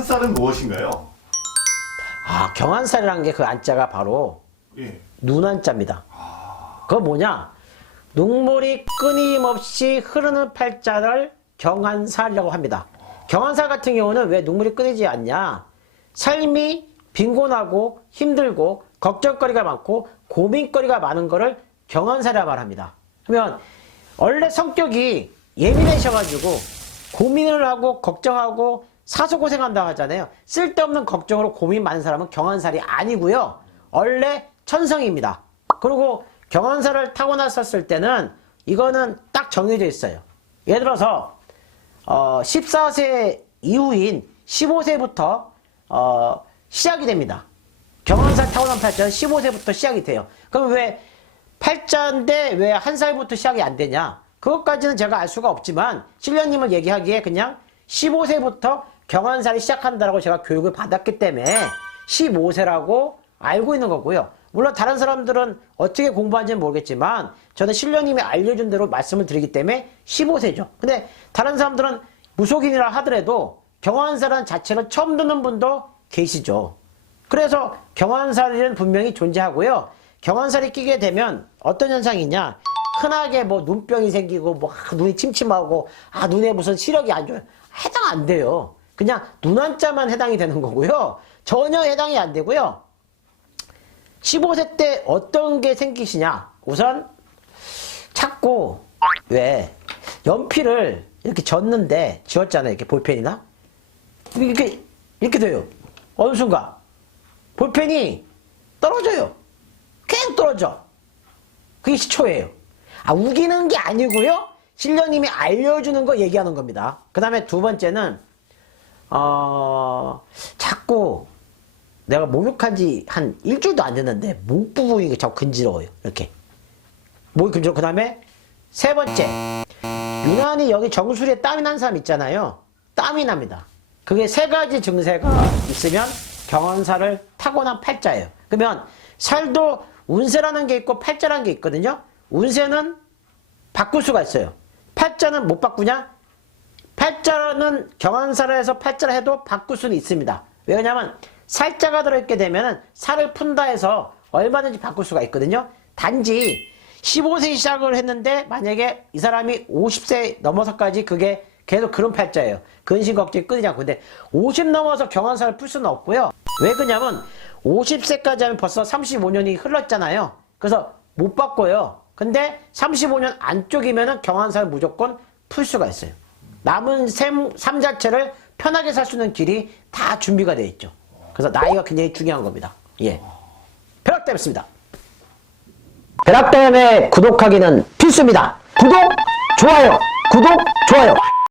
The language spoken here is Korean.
경한살은 무엇인가요? 아, 경한살이라는 게 그 안자가 바로 예. 눈 안자입니다. 그거 뭐냐? 눈물이 끊임없이 흐르는 팔자를 경한살이라고 합니다. 경한살 같은 경우는 왜 눈물이 끊이지 않냐? 삶이 빈곤하고 힘들고 걱정거리가 많고 고민거리가 많은 거를 경한살이라 말합니다. 그러면 원래 성격이 예민하셔가지고 고민을 하고 걱정하고 사소 고생한다 하잖아요. 쓸데없는 걱정으로 고민 많은 사람은 경한살이 아니고요. 원래 천성입니다. 그리고 경한살을 타고났었을 때는 이거는 딱 정해져 있어요. 예를 들어서 어, 14세 이후인 15세부터 어, 시작이 됩니다. 경한살 타고난 팔자는 15세부터 시작이 돼요. 그럼 왜 팔자인데 왜 한 살부터 시작이 안 되냐? 그것까지는 제가 알 수가 없지만 신령님을 얘기하기에 그냥 15세부터 경한살이 시작한다라고 제가 교육을 받았기 때문에 15세라고 알고 있는 거고요. 물론 다른 사람들은 어떻게 공부하는지는 모르겠지만 저는 신령님이 알려준 대로 말씀을 드리기 때문에 15세죠. 근데 다른 사람들은 무속인이라 하더라도 경한살은 자체를 처음 듣는 분도 계시죠. 그래서 경한살은 분명히 존재하고요. 경한살이 끼게 되면 어떤 현상이냐? 흔하게 뭐 눈병이 생기고 뭐 아, 눈이 침침하고 아 눈에 무슨 시력이 안 좋아요. 해당 안 돼요. 그냥 눈 한자만 해당이 되는 거고요. 전혀 해당이 안 되고요. 15세 때 어떤 게 생기시냐? 우선 자꾸 왜 연필을 이렇게 졌는데 지웠잖아요. 이렇게 볼펜이나 이렇게 이렇게 돼요. 어느 순간 볼펜이 떨어져요. 계속 떨어져. 그게 시초예요. 아, 우기는 게 아니고요. 신령님이 알려주는 거 얘기하는 겁니다. 그 다음에 두 번째는, 어, 자꾸 내가 목욕한 지 한 일주일도 안 됐는데 목 부분이 자꾸 근지러워요. 이렇게. 목이 근지러워. 그 다음에 세 번째. 유난히 여기 정수리에 땀이 난 사람 있잖아요. 땀이 납니다. 그게 세 가지 증세가 있으면 경원살을 타고난 팔자예요. 그러면 살도 운세라는 게 있고 팔자라는 게 있거든요. 운세는 바꿀 수가 있어요. 팔자는 못 바꾸냐? 팔자는 경한살을 해서 팔자를 해도 바꿀 수는 있습니다. 왜냐면 살자가 들어있게 되면 살을 푼다 해서 얼마든지 바꿀 수가 있거든요. 단지 15세 시작을 했는데 만약에 이 사람이 50세 넘어서까지 그게 계속 그런 팔자예요. 근심 걱정이 끊이지 않고. 근데 50 넘어서 경한살을 풀 수는 없고요. 왜 그러냐면 50세까지 하면 벌써 35년이 흘렀잖아요. 그래서 못 바꿔요. 근데 35년 안쪽이면은 경한살 무조건 풀 수가 있어요. 남은 삶, 삶 자체를 편하게 살 수 있는 길이 다 준비가 되어 있죠. 그래서 나이가 굉장히 중요한 겁니다. 예. 벼락댐습니다. 벼락댐에 구독하기는 필수입니다. 구독, 좋아요, 구독, 좋아요.